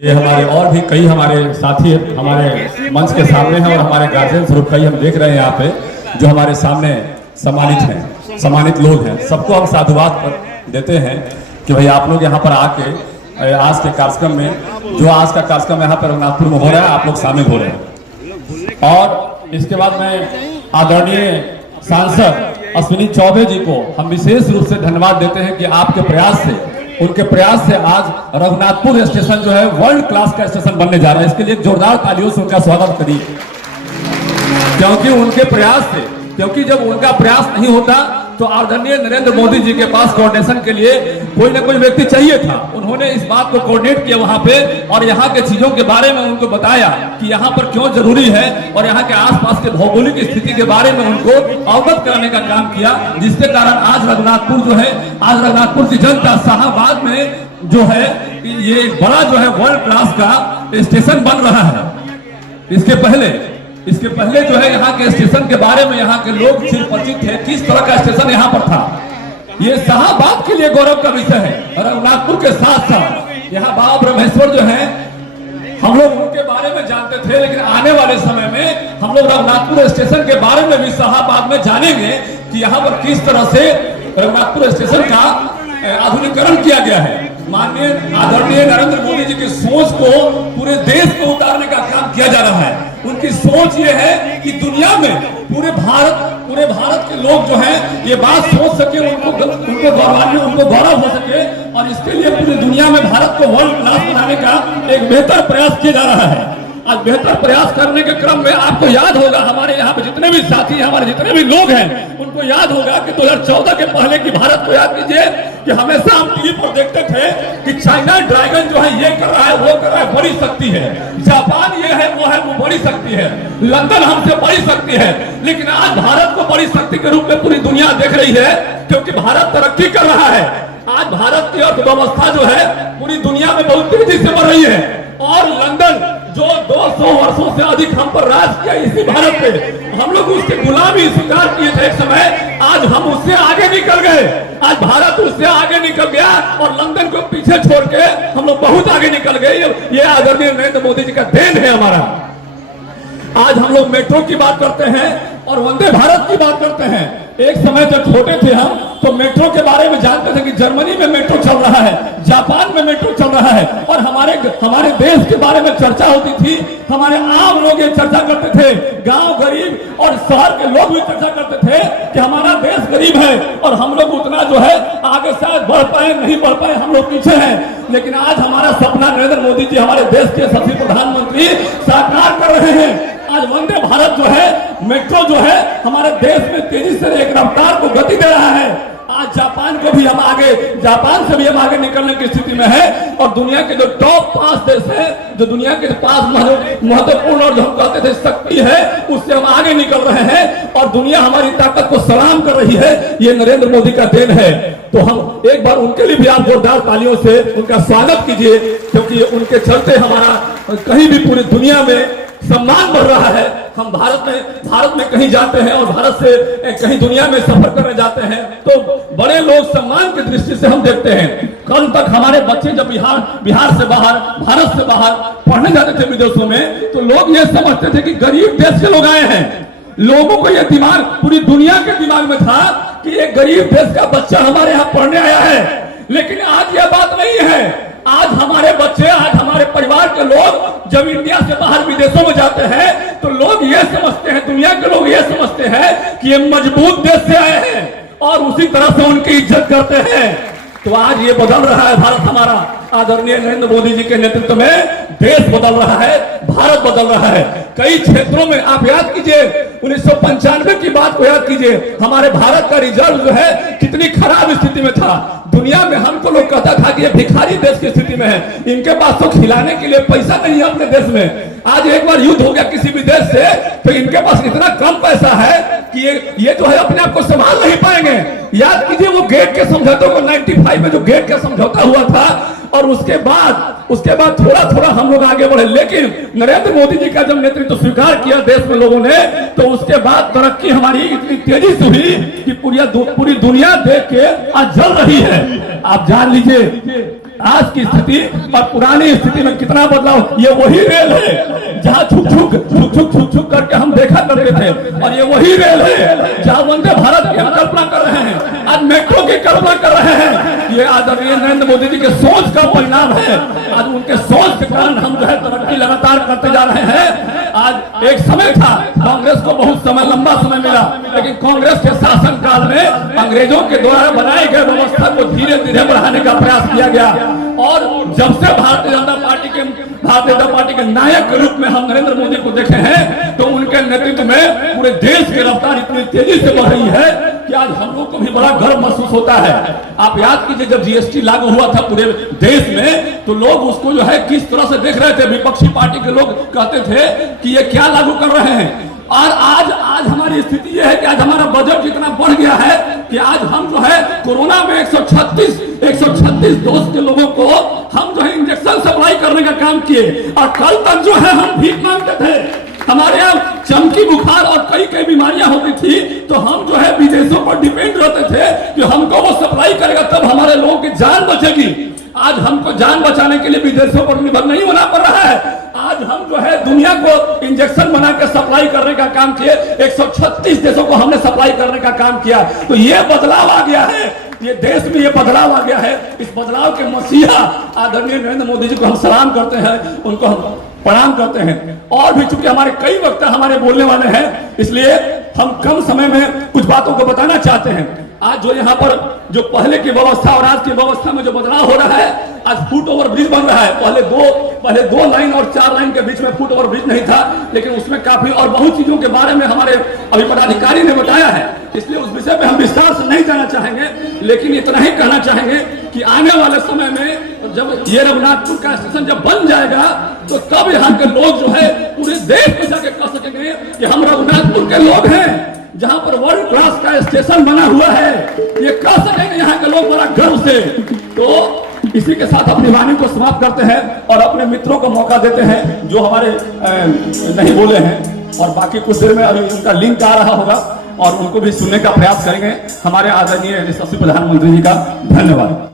ये हमारे और भी कई हमारे साथी हमारे मंच के सामने हैं और हमारे गार्जियन स्वरूप कई हम देख रहे हैं यहाँ पे जो हमारे सामने सम्मानित हैं, सम्मानित लोग हैं। सबको हम साधुवाद देते हैं कि भाई आप लोग यहाँ पर आके आज के कार्यक्रम में जो आज का कार्यक्रम यहाँ पर रघुनाथपुर में हो रहा है आप लोग शामिल हो रहे हैं। और इसके बाद मैं आदरणीय सांसद अश्विनी चौबे जी को हम विशेष रूप से धन्यवाद देते हैं कि आपके प्रयास से, उनके प्रयास से आज रघुनाथपुर स्टेशन जो है वर्ल्ड क्लास का स्टेशन बनने जा रहा है। इसके लिए जोरदार तालियों से उनका स्वागत करिए, क्योंकि उनके प्रयास से, क्योंकि जब उनका प्रयास नहीं होता तो आदरणीय नरेंद्र मोदी जी के पास कोऑर्डिनेशन के लिए कोई ना कोई व्यक्ति चाहिए था। उन्होंने इस बात को कोऑर्डिनेट किया वहां पे और यहाँ के चीजों के बारे में उनको बताया कि यहाँ पर क्यों जरूरी है और यहाँ के आसपास के भौगोलिक स्थिति के बारे में उनको अवगत कराने का काम किया, जिसके कारण आज रघुनाथपुर जो है, आज रघुनाथपुर की जनता शाहबाद में जो है ये बड़ा जो है वर्ल्ड क्लास का स्टेशन बन रहा है। इसके पहले जो है यहाँ के स्टेशन के बारे में यहाँ के लोग सिर्फ परिचित थे किस तरह का स्टेशन यहाँ पर था। ये शाहबाद के लिए गौरव का विषय है। रघुनाथपुर के साथ साथ यहाँ बाबा ब्रह्मेश्वर जो है हम लोग उनके बारे में जानते थे, लेकिन आने वाले समय में हम लोग रघुनाथपुर स्टेशन के बारे में भी शाहबाद में जानेंगे कि यहाँ पर किस तरह से रघुनाथपुर स्टेशन का आधुनिकीकरण किया गया है। माननीय आदरणीय नरेंद्र मोदी जी की सोच को पूरे देश को उतारने का काम किया जा रहा है। उनकी सोच ये है कि दुनिया में पूरे भारत के लोग जो हैं ये बात सोच सके, उनको गौरव हो सके और इसके लिए पूरी दुनिया में भारत को वर्ल्ड क्लास बनाने का एक बेहतर प्रयास किया जा रहा है। आज बेहतर प्रयास करने के क्रम में आपको याद होगा, हमारे यहाँ पे जितने भी साथी, हमारे जितने भी लोग हैं उनको याद होगा कि 2014 के पहले की भारत को याद कीजिए कि हमेशा हम टीवी पर देखते थे कि चाइना ड्रैगन जो है ये कर रहा है, वो कर रहा है, बड़ी शक्ति है। जापान ये है, वो बड़ी शक्ति है। लंदन हमसे बड़ी शक्ति है। लेकिन आज भारत को बड़ी शक्ति के रूप में पूरी दुनिया देख रही है, क्योंकि भारत तरक्की कर रहा है। आज भारत की अर्थव्यवस्था जो है पूरी दुनिया में बहुत तेजी से बढ़ रही है और लंदन जो 200 वर्षों से अधिक हम पर राज किया इसी भारत पे, हम लोग उसकी गुलामी स्वीकार किए थे एक समय, आज हम उससे आगे निकल गए। आज भारत उससे आगे निकल गया और लंदन को पीछे छोड़ के हम लोग बहुत आगे निकल गए। ये आदरणीय नरेंद्र मोदी जी का देन है हमारा। आज हम लोग मेट्रो की बात करते हैं और वंदे भारत की बात करते हैं। एक समय जब छोटे थे हम तो मेट्रो के बारे में जानते थे कि जर्मनी में मेट्रो चल रहा है, जापान में मेट्रो चल रहा है और हमारे देश के बारे में चर्चा होती थी। हमारे आम लोग ये चर्चा करते थे, गांव गरीब और शहर के लोग भी चर्चा करते थे कि हमारा देश गरीब है और हम लोग उतना जो है आगे शायद बढ़ पाए, नहीं बढ़ पाए, हम लोग पीछे हैं। लेकिन आज हमारा सपना नरेंद्र मोदी जी हमारे देश के सभी प्रधानमंत्री साकार कर रहे हैं। आज वंदे भारत जो है, मेट्रो जो है हमारे देश में तेजी से एक रफ्तार को गति दे रहा है। आज जापान से भी हम आगे निकलने की स्थिति में है और दुनिया के जो टॉप 5 देश हैं, जो दुनिया के पास महत्वपूर्ण और जो हम कहते थे शक्ति है, उससे हम आगे निकल रहे हैं और दुनिया हमारी ताकत को सलाम कर रही है। ये नरेंद्र मोदी का देन है। तो हम एक बार उनके लिए भी आप जोरदार तालियों से उनका स्वागत कीजिए, क्योंकि उनके चलते हमारा कहीं भी पूरी दुनिया में सम्मान बढ़ रहा है। हम भारत में कहीं जाते हैं और भारत से कहीं दुनिया में सफर करने जाते हैं तो बड़े लोग सम्मान की दृष्टि से हम देखते हैं। कल तक हमारे बच्चे जब बिहार से बाहर, भारत से बाहर पढ़ने जाते थे विदेशों में, तो लोग ये समझते थे कि गरीब देश के लोग आए हैं। लोगों को यह दिमाग, पूरी दुनिया के दिमाग में था कि एक गरीब देश का बच्चा हमारे यहाँ पढ़ने आया है। लेकिन आज यह बात नहीं है। आज हमारे बच्चे, आज हमारे परिवार के लोग जब इंडिया से बाहर विदेशों में जाते हैं तो लोग ये समझते हैं, दुनिया के लोग ये समझते हैं कि ये मजबूत देश से आए हैं और उसी तरह से उनकी इज्जत करते हैं। तो आज ये बदल रहा है भारत हमारा। आदरणीय नरेंद्र मोदी जी के नेतृत्व में देश बदल रहा है, भारत बदल रहा है। कई क्षेत्रों में आप याद कीजिए 1995 की बात को याद कीजिए, हमारे भारत का रिजर्व जो है कितनी खराब स्थिति में था। दुनिया में हमको लोग कहता था कि ये भिखारी देश की स्थिति में है, इनके पास तो खिलाने के लिए पैसा नहीं है अपने देश में। आज एक बार युद्ध हो गया किसी भी देश से तो इनके पास इतना कम पैसा है कि ये जो है अपने आप को संभाल नहीं पाएंगे। याद कीजिए वो गेट के समझौते को 95 में जो गेट का समझौता हुआ था और उसके बाद थोड़ा हम लोग आगे बढ़े। लेकिन नरेंद्र मोदी जी का जब नेतृत्व स्वीकार किया देश में लोगों ने, तो उसके बाद तरक्की हमारी इतनी तेजी से हुई कि पूरी दुनिया देख के आज जल रही है। आप जान लीजिए आज की स्थिति और पुरानी स्थिति में कितना बदलाव। ये वही रेल है जहाँ छुक छुक करके हम देखा करते थे, और ये वही रेल है जहाँ वंदे भारत की हम कल्पना कर रहे हैं, आज मेट्रो की कल्पना कर रहे हैं। ये आदरणीय नरेंद्र मोदी जी के सोच का परिणाम है। आज उनके सोच के कारण हम जो है तरक्की लगातार करते जा रहे हैं। आज एक समय था कांग्रेस को बहुत समय, लंबा समय मिला, लेकिन कांग्रेस के शासन काल में अंग्रेजों के द्वारा बनाई गई व्यवस्था को धीरे धीरे बढ़ाने का प्रयास किया गया। और जब से भारतीय जनता पार्टी के नायक के रूप में हम नरेंद्र मोदी को देखे हैं, तो उनके नेतृत्व में पूरे देश की रफ्तार इतनी तेजी से बढ़ रही है कि आज हम लोग को भी बड़ा गर्व महसूस होता है। आप याद कीजिए, जब जीएसटी लागू हुआ था पूरे देश में, तो लोग उसको जो है किस तरह से देख रहे थे। विपक्षी पार्टी के लोग कहते थे कि ये क्या लागू कर रहे हैं। और आज हमारी स्थिति यह है कि आज हमारा बजट इतना बढ़ गया है कि आज हम जो है कोरोना में 136 डोज के लोगों को हम जो है इंजेक्शन सप्लाई करने का काम किए। और कल तक जो है हम भीख मांगते थे। हमारे यहाँ चमकी बुखार और कई बीमारियां होती थी, तो हम जो है विदेशों पर डिपेंड रहते थे कि हमको वो सप्लाई करेगा तब हमारे लोगों की जान बचेगी। आज हमको जान बचाने के लिए विदेशों पर निर्भर नहीं होना पड़ रहा है। आज हम जो है दुनिया को इंजेक्शन बना के सप्लाई करने का काम किए। 136 देशों को हमने सप्लाई करने का काम किया। तो ये बदलाव आ गया है, ये देश में ये बदलाव आ गया है। इस बदलाव के मसीहा आदरणीय नरेंद्र मोदी जी को हम सलाम करते हैं, उनको हम प्रणाम करते हैं। और भी चूंकि हमारे कई वक्ता हमारे बोलने वाले हैं, इसलिए हम कम समय में कुछ बातों को बताना चाहते हैं। आज जो यहाँ पर जो पहले की व्यवस्था और आज की व्यवस्था में जो बदलाव हो रहा है, आज फुट ओवर ब्रिज बन रहा है। पहले दो लाइन और 4 लाइन के बीच में फुट ओवर ब्रिज नहीं था, लेकिन उसमें काफी और बहुत चीजों के बारे में हमारे अभी पदाधिकारी ने बताया है, इसलिए उस विषय पे हम विस्तार से नहीं जाना चाहेंगे। लेकिन इतना ही कहना चाहेंगे कि आने वाले समय में जब ये रघुनाथपुर का स्टेशन जब बन जाएगा, तो तब यहाँ के लोग जो है पूरे देश में जाके कह सकेंगे कि हम रघुनाथपुर के लोग हैं, जहां पर वर्ल्ड क्लास का स्टेशन बना हुआ है। ये कह सकेंगे यहाँ के लोग बड़ा गर्व से। तो इसी के साथ अपनी वाणी को समाप्त करते हैं और अपने मित्रों को मौका देते हैं जो हमारे नहीं बोले हैं। और बाकी कुछ देर में अभी उनका लिंक आ रहा होगा और उनको भी सुनने का प्रयास करेंगे। हमारे आदरणीय यशस्वी प्रधानमंत्री जी का धन्यवाद।